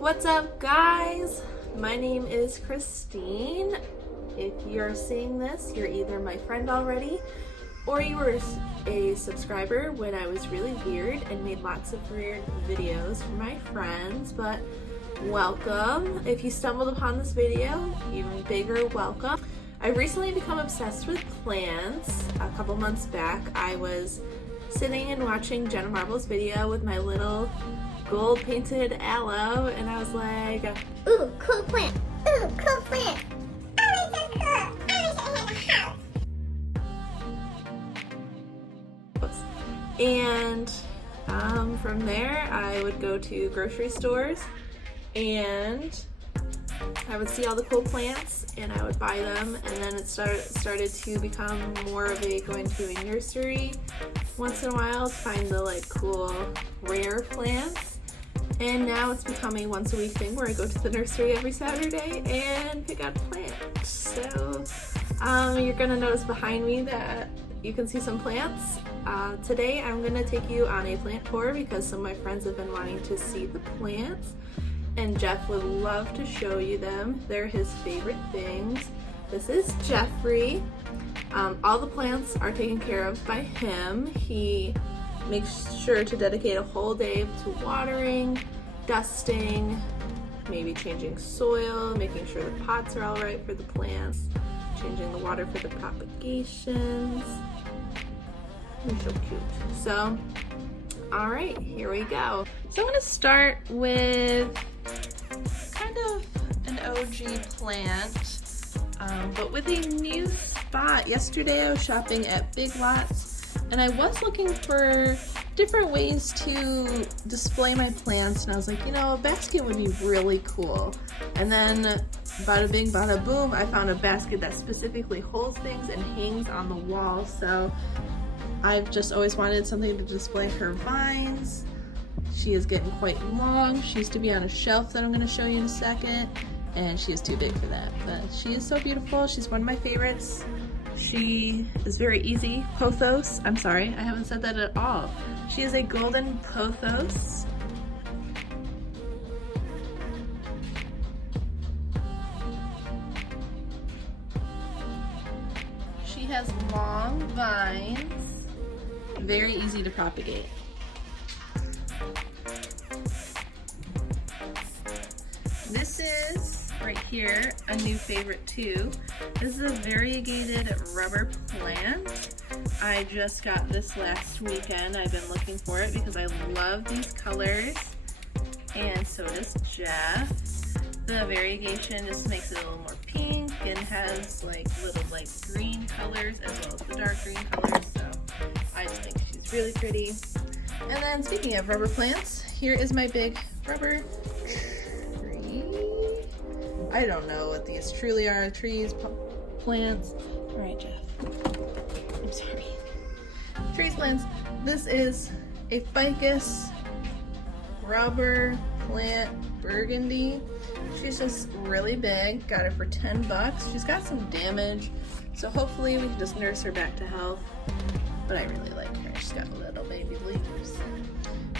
What's up, guys? My name is Christine. If you're seeing this, you're either my friend already or you were a subscriber when I was really weird and made lots of weird videos for my friends, but welcome. If you stumbled upon this video, even bigger welcome. I've recently become obsessed with plants. A couple months back, I was sitting and watching Jenna Marbles' video with my little gold painted aloe, and I was like, ooh, cool plant. Ooh, cool plant. Oh, it's so cool. I wish I had a house. and from there I would go to grocery stores and I would see all the cool plants and I would buy them, and then it started to become more of a going to a nursery once in a while to find the like cool rare plants. And now it's become a once a week thing where I go to the nursery every Saturday and pick out a plant. So you're gonna notice behind me that you can see some plants. Today I'm gonna take you on a plant tour because some of my friends have been wanting to see the plants, and Jeff would love to show you them. They're his favorite things. This is Jeffrey. All the plants are taken care of by him. He makes sure to dedicate a whole day to watering, dusting, maybe changing soil, making sure the pots are all right for the plants, changing the water for the propagations. They're so cute. So, all right, here we go. So I'm gonna start with kind of an OG plant, but with a new spot. Yesterday I was shopping at Big Lots and I was looking for different ways to display my plants, and I was like, you know, a basket would be really cool. And then bada bing, bada boom, I found a basket that specifically holds things and hangs on the wall. So I've just always wanted something to display her vines. She is getting quite long. She used to be on a shelf that I'm going to show you in a second, and she is too big for that. But she is so beautiful. She's one of my favorites. She is very easy. Pothos. I'm sorry, I haven't said that at all. She is a golden pothos. She has long vines. Very easy to propagate. This is right here a new favorite too. This is a variegated rubber plant. I just got this last weekend. I've been looking for it because I love these colors, and so does Jeff. The variegation just makes it a little more pink and has like little like green colors as well as the dark green colors, so I just think she's really pretty. And then speaking of rubber plants, here is my big rubber tree. I don't know what these truly are, trees, plants. All right, Jeff. I'm sorry. Trees, plants. This is a ficus rubber plant burgundy. She's just really big. Got her for 10 bucks. She's got some damage, so hopefully we can just nurse her back to health. But I really like her. She's got little baby leaves.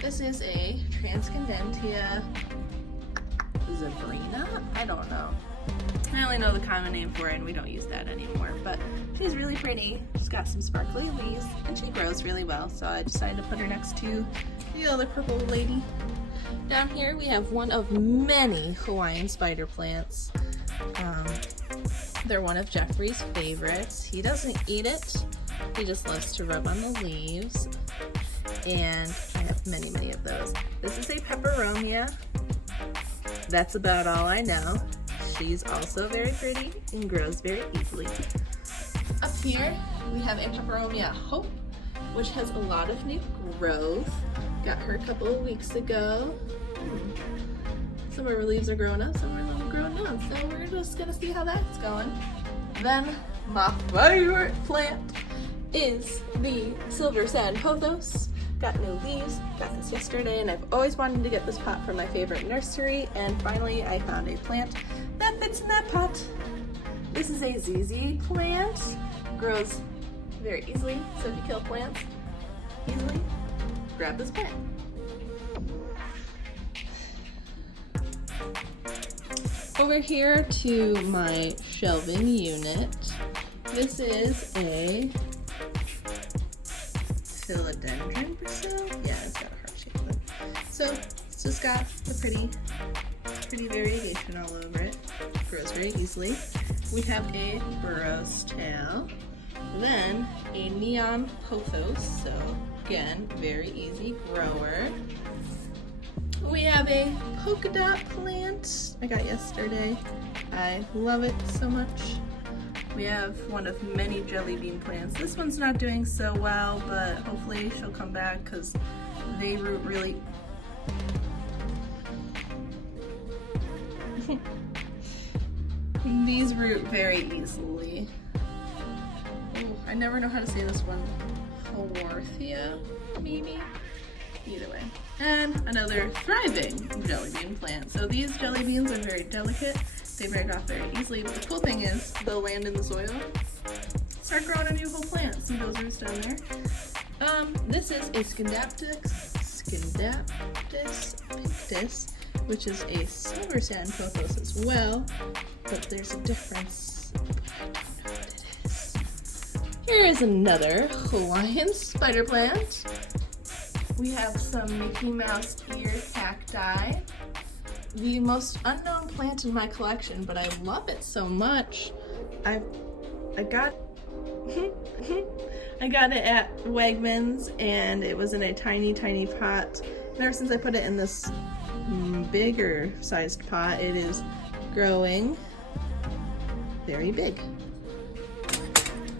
This is a Transcendentia Zebrina? I don't know. I only know the common name for it, and we don't use that anymore, but she's really pretty. She's got some sparkly leaves, and she grows really well, so I decided to put her next to the other purple lady. Down here we have one of many Hawaiian spider plants. They're one of Jeffrey's favorites. He doesn't eat it, he just loves to rub on the leaves, and I have many, many of those. This is a peperomia. That's about all I know. She's also very pretty and grows very easily. Up here, we have a Peperomia Hope, which has a lot of new growth. Got her a couple of weeks ago. Some of her leaves are growing up, some of her leaves are growing down, so we're just gonna see how that's going. Then, my favorite plant is the Silver Sand Pothos. Got new leaves, got this yesterday, and I've always wanted to get this pot from my favorite nursery, and finally I found a plant that fits in that pot. This is a ZZ plant, grows very easily, so if you kill plants easily, grab this plant. Over here to my shelving unit. This is a philodendron basil. Yeah, it's got a heart shape. So it's just got the pretty variegation all over it. Grows very easily. We have a burrow's tail. Then a neon pothos. So again, very easy grower. We have a polka dot plant I got yesterday. I love it so much. We have one of many jelly bean plants. This one's not doing so well, but hopefully she'll come back because they root really... These root very easily. Ooh, I never know how to say this one. Haworthia, maybe? Either way. And another thriving jelly bean plant. So these jelly beans are very delicate. They break off very easily, but the cool thing is they'll land in the soil, start growing a new whole plant. See those roots down there? This is a Scindaptus pictus, which is a silver sand pothos as well, but there's a difference. I don't know what it is. Here is another Hawaiian spider plant. We have some Mickey Mouse ear cacti. The most unknown plant in my collection, but I love it so much. I got I got it at Wegmans, and it was in a tiny pot. And ever since I put it in this bigger sized pot, it is growing very big.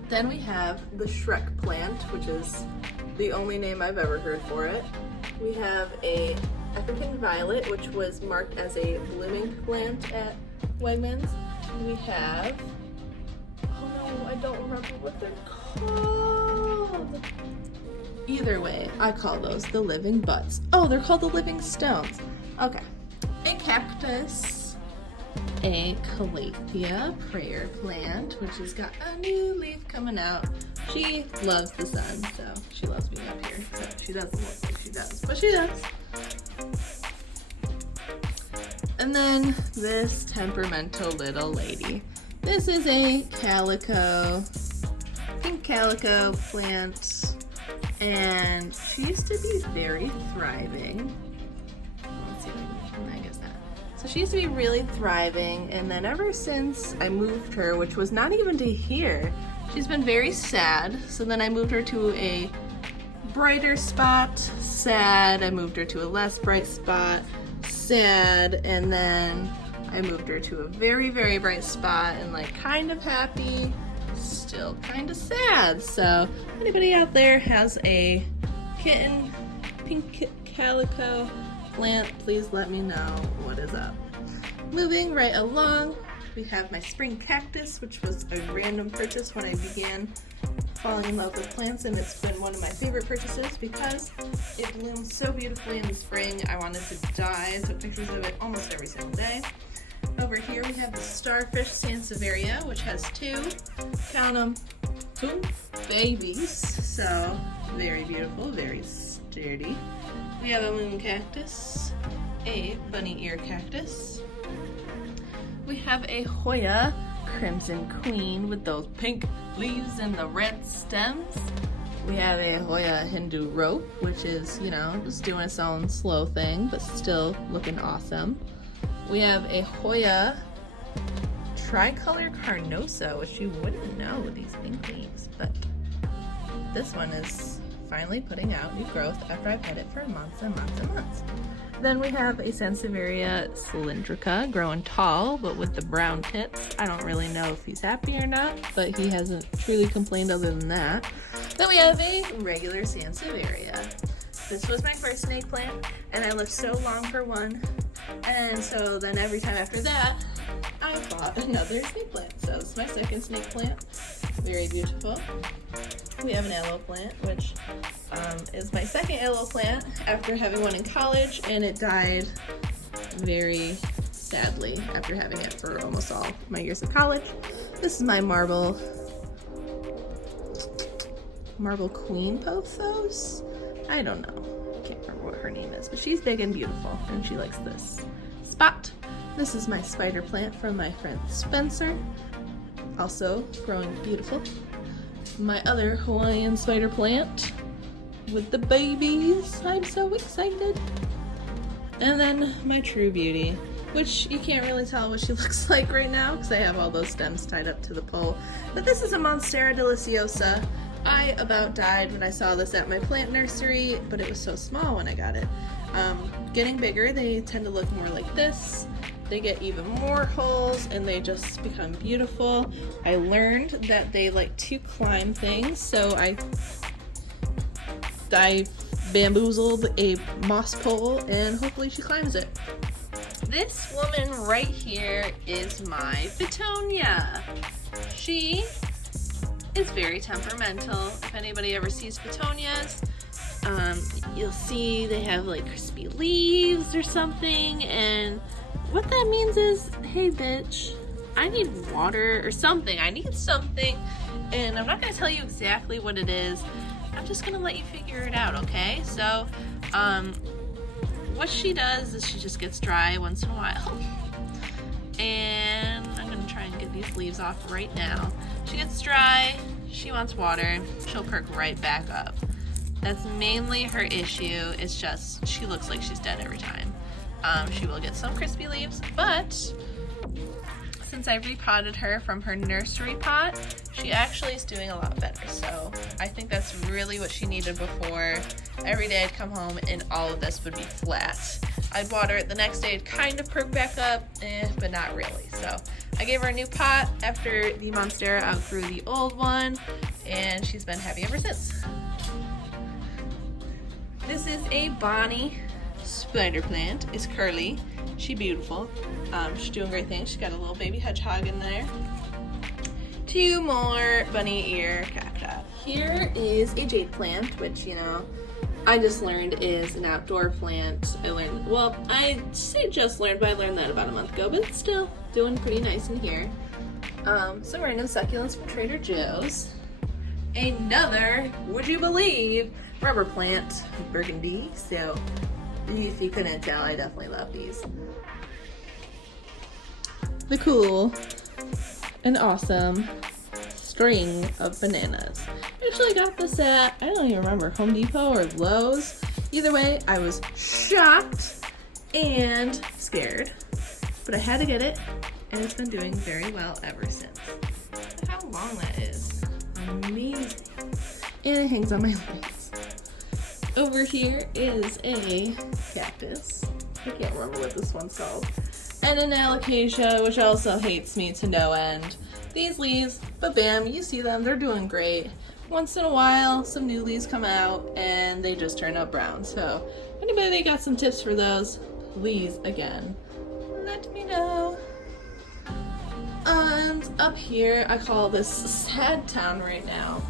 Then we have the Shrek plant, which is the only name I've ever heard for it. We have a African violet, which was marked as a blooming plant at Wegmans. We have, oh no, I don't remember what they're called. Either way, I call those the living butts. Oh, they're called the living stones. Okay. A cactus, a calathea prayer plant, which has got a new leaf coming out. She loves the sun, so she loves being up here. So she doesn't look like she does, but she does. And then this temperamental little lady. This is a calico, pink calico plant, and she used to be very thriving. Let's see if I guess that. So she used to be really thriving, and then ever since I moved her, which was not even to here, she's been very sad. So then I moved her to a brighter spot, sad. I moved her to a less bright spot, sad, and then I moved her to a very bright spot and like kind of happy, still kind of sad. So anybody out there has a kitten, pink calico plant, please let me know what is up. Moving right along, we have my spring cactus, which was a random purchase when I began falling in love with plants, and it's been one of my favorite purchases because it blooms so beautifully in the spring. I wanted to die. I took pictures of it almost every single day. Over here we have the starfish sansevieria, which has two babies. So very beautiful, very sturdy. We have a moon cactus, a bunny ear cactus. We have a Hoya Crimson Queen with those pink leaves and the red stems. We have a Hoya Hindu Rope, which is, you know, just doing its own slow thing, but still looking awesome. We have a Hoya Tricolor Carnosa, which you wouldn't know with these pink leaves, but this one is finally putting out new growth after I've had it for months and months and months. Then we have a Sansevieria cylindrica growing tall, but with the brown tips. I don't really know if he's happy or not, but he hasn't truly complained other than that. Then we have a regular Sansevieria. This was my first snake plant, and I looked so long for one, and so then every time after that, I bought another snake plant. So it's my second snake plant. Very beautiful. We have an aloe plant, which is my second aloe plant after having one in college, and it died very sadly after having it for almost all my years of college. This is my marble queen pothos. I don't know. I can't remember what her name is, but she's big and beautiful, and she likes this spot. This is my spider plant from my friend Spencer, also growing beautiful. My other Hawaiian spider plant with the babies. I'm so excited. And then my true beauty, which you can't really tell what she looks like right now because I have all those stems tied up to the pole. But this is a Monstera deliciosa. I about died when I saw this at my plant nursery, but it was so small when I got it. Getting bigger, they tend to look more like this. They get even more holes and they just become beautiful. I learned that they like to climb things, so I bamboozled a moss pole and hopefully she climbs it. This woman right here is my Betonia. She is very temperamental. If anybody ever sees Betonias, you'll see they have like crispy leaves or something, and what that means is, hey bitch, I need water or something. I need something, and I'm not gonna tell you exactly what it is. I'm just gonna let you figure it out, okay? So, what she does is she just gets dry once in a while. And I'm gonna try and get these leaves off right now. She gets dry, she wants water, she'll perk right back up. That's mainly her issue. It's just she looks like she's dead every time. She will get some crispy leaves, but since I repotted her from her nursery pot, she actually is doing a lot better. So I think that's really what she needed before. Every day I'd come home and all of this would be flat. I'd water it the next day, it'd kind of perk back up, but not really. So I gave her a new pot after the Monstera outgrew the old one, and she's been happy ever since. This is a Bonnie spider plant. It's curly. She's beautiful. She's doing great things. She's got a little baby hedgehog in there. 2 more bunny ear cacti. Here is a jade plant, which, you know, I just learned is an outdoor plant. I say just learned, but I learned that about a month ago, but it's still doing pretty nice in here. Some random succulents from Trader Joe's. Another, would you believe, rubber plant, burgundy. So if you couldn't tell, I definitely love these. The cool and awesome string of bananas. I actually got this at, I don't even remember, Home Depot or Lowe's. Either way, I was shocked and scared, but I had to get it, and it's been doing very well ever since. Look at how long that is. Amazing. And it hangs on my legs. Over here is a cactus. I can't remember what this one's called. And an alocasia, which also hates me to no end. These leaves, but bam, you see them, they're doing great. Once in a while, some new leaves come out and they just turn up brown. So, anybody got some tips for those, please, again, let me know. And up here, I call this Sad Town right now.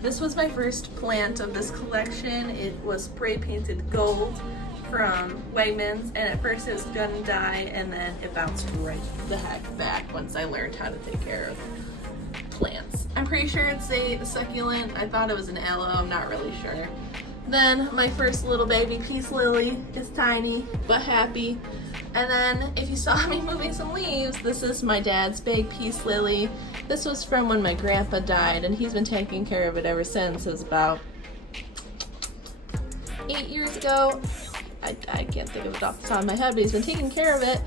This was my first plant of this collection. It was spray painted gold from Wegmans, and at first it was gonna die, and then it bounced right the heck back once I learned how to take care of plants. I'm pretty sure it's a succulent. I thought it was an aloe, I'm not really sure. Then my first little baby peace lily is tiny but happy. And then if you saw me moving some leaves, this is my dad's big peace lily. This was from when my grandpa died, and he's been taking care of it ever since. It was about 8 years ago. I can't think of it off the top of my head, but he's been taking care of it.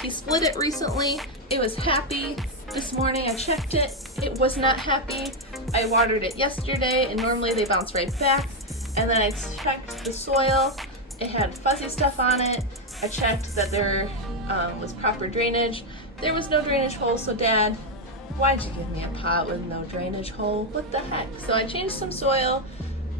He split it recently. It was happy. This morning I checked it. It was not happy. I watered it yesterday, and normally they bounce right back. And then I checked the soil. It had fuzzy stuff on it. I checked that there was proper drainage. There was no drainage hole, so Dad, why'd you give me a pot with no drainage hole? What the heck? So I changed some soil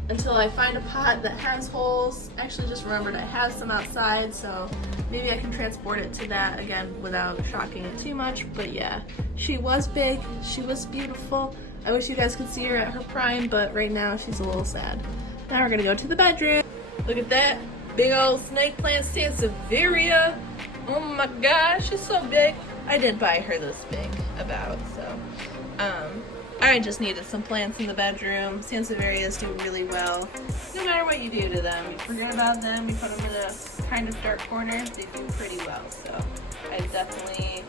until I find a pot that has holes. Actually just remembered I have some outside, so maybe I can transport it to that again without shocking it too much. But yeah, she was big, she was beautiful. I wish you guys could see her at her prime, but right now she's a little sad. Now we're gonna go to the bedroom. Look at that big old snake plant, Sansevieria. Oh my gosh, it's so big. I didn't buy her this big about, so I just needed some plants in the bedroom. Sansevierias do really well. No matter what you do to them, you forget about them, you put them in a kind of dark corner, they do pretty well. So I definitely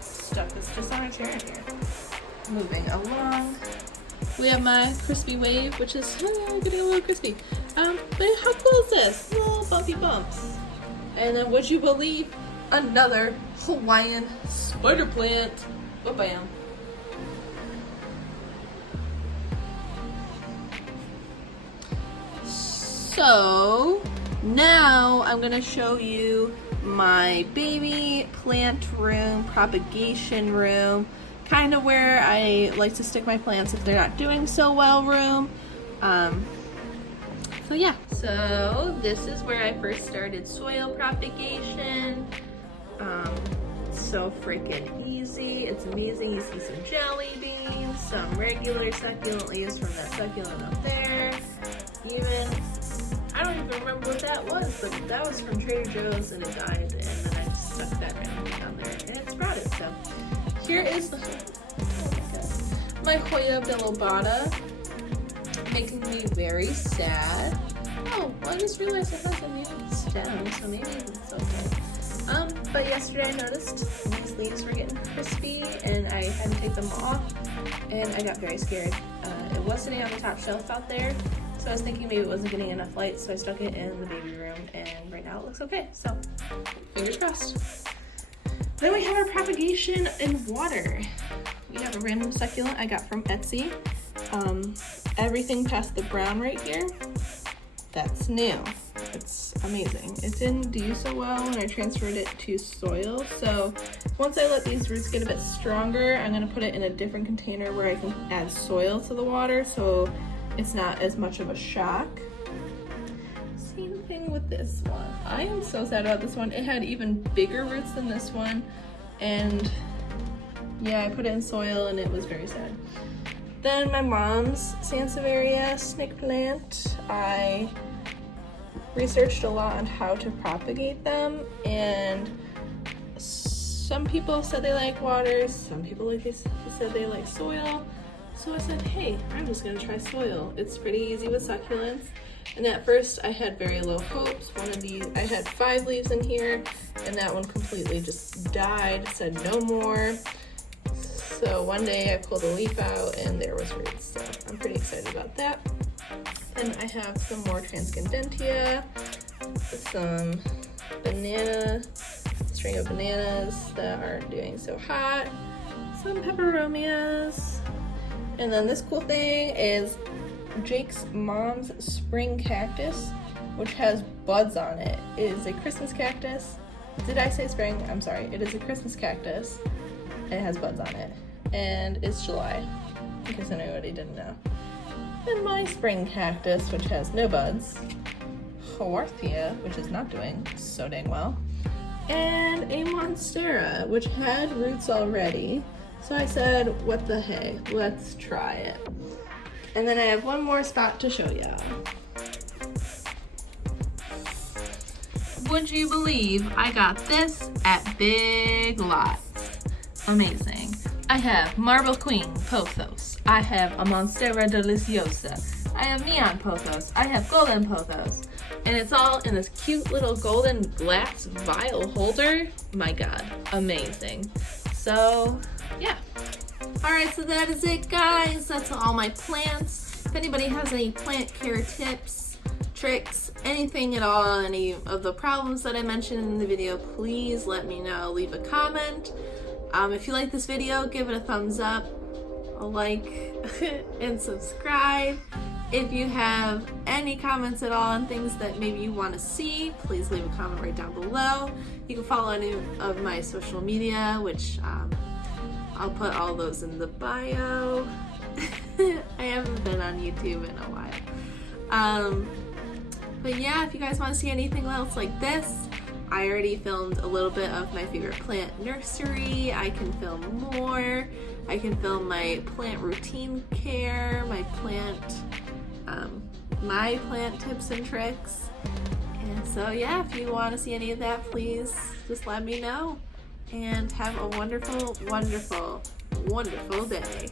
stuck this just on a chair in here. Moving along. We have my crispy wave, which is getting a little crispy. But how cool is this? Little bumpy bumps. And then would you believe, another Hawaiian spider plant. Oh, bam. So now I'm gonna show you my baby plant room, propagation room, kind of where I like to stick my plants if they're not doing so well room. So yeah, so this is where I first started soil propagation. It's so freaking easy. It's amazing. You see some jelly beans, some regular succulent leaves from that succulent up there. Even, I don't even remember what that was, but that was from Trader Joe's and it died, and then I just stuck that randomly down there and it sprouted. So here is the, my Hoya bilobata, making me very sad. Oh, well, I just realized it has a new stem, so maybe it's okay. But yesterday I noticed these leaves were getting crispy and I had to take them off, and I got very scared. It was sitting on the top shelf out there, so I was thinking maybe it wasn't getting enough light, so I stuck it in the baby room, and right now it looks okay, so fingers crossed. Then we have our propagation in water. We have a random succulent I got from Etsy. Everything past the brown right here, that's new. It's amazing. It didn't do so well when I transferred it to soil, so once I let these roots get a bit stronger, I'm gonna put it in a different container where I can add soil to the water so it's not as much of a shock. Same thing with this one. I am so sad about this one. It had even bigger roots than this one, and yeah, I put it in soil and it was very sad. Then my mom's Sansevieria snake plant. I researched a lot on how to propagate them, and some people said they like water, some people said they like soil. So I said, hey, I'm just gonna try soil. It's pretty easy with succulents. And at first I had very low hopes. One of these, I had 5 leaves in here, and that one completely just died, said no more. So one day I pulled a leaf out and there was roots, so I'm pretty excited about that. And I have some more Transcendentia, some banana, string of bananas that aren't doing so hot, some peperomias, and then this cool thing is Jake's mom's spring cactus, which has buds on it. It is a Christmas cactus. Did I say spring? I'm sorry. It is a Christmas cactus. It has buds on it. And it's July, in case anybody didn't know. And my spring cactus, which has no buds. Haworthia, which is not doing so dang well. And a Monstera, which had roots already. So I said, what the hey, let's try it. And then I have one more spot to show y'all. Would you believe I got this at Big Lots? Amazing. I have Marble Queen Pothos. I have a Monstera Deliciosa. I have Neon Pothos. I have Golden Pothos. And it's all in this cute little golden glass vial holder. My God, amazing. So, yeah. Alright, so that is it, guys. That's all my plants. If anybody has any plant care tips, tricks, anything at all, any of the problems that I mentioned in the video, please let me know. Leave a comment. If you like this video, give it a thumbs up, a like, and subscribe. If you have any comments at all on things that maybe you want to see, please leave a comment right down below. You can follow any of my social media, which I'll put all those in the bio. I haven't been on YouTube in a while. But yeah, if you guys want to see anything else like this, I already filmed a little bit of my favorite plant nursery. I can film more. I can film my plant routine care, my plant tips and tricks. And so yeah, if you want to see any of that, please just let me know. And have a wonderful, wonderful, wonderful day.